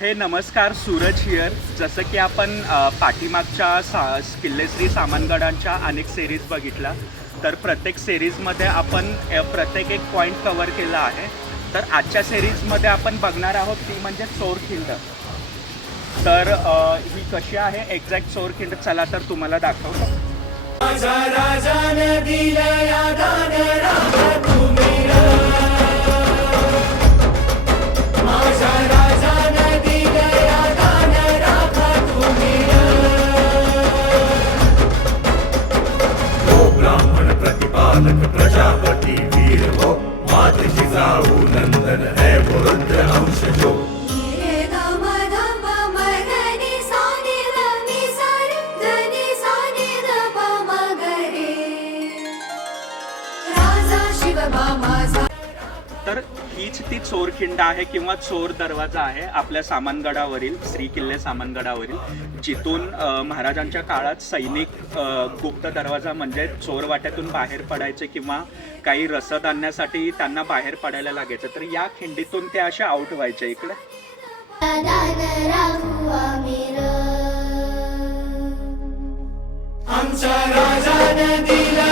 हे नमस्कार, सूरज हियर. जसं की आपण पाठीमागच्या किल्लेश्री सामानगडांच्या अनेक सिरीज बघितल्या, तर प्रत्येक सिरीजमध्ये आपण प्रत्येक एक पॉईंट कवर केला आहे. तर आजच्या सिरीजमध्ये आपण बघणार आहोत ती म्हणजे चोरखिंड. तर ही कशी आहे एक्झॅक्ट चोरखिंड, चला तर तुम्हाला दाखवतो. प्रजापति वीर हो, मात जिजाऊ नंदन है वो रुद्र अंश जो. तर हीच ती चोरखिंड आहे किंवा चोर दरवाजा आहे आपल्या सामानगडावरील, श्री किल्ले सामानगडावरील, जिथून महाराजांच्या काळात सैनिक गुप्त दरवाजा म्हणजे चोर वाट्यातून बाहेर पडायचे किंवा काही रसद आणण्यासाठी त्यांना बाहेर पडायला लागायचं. तर या खिंडीतून ते असे आउट व्हायचे. इकडे आमच्या राजाने दिला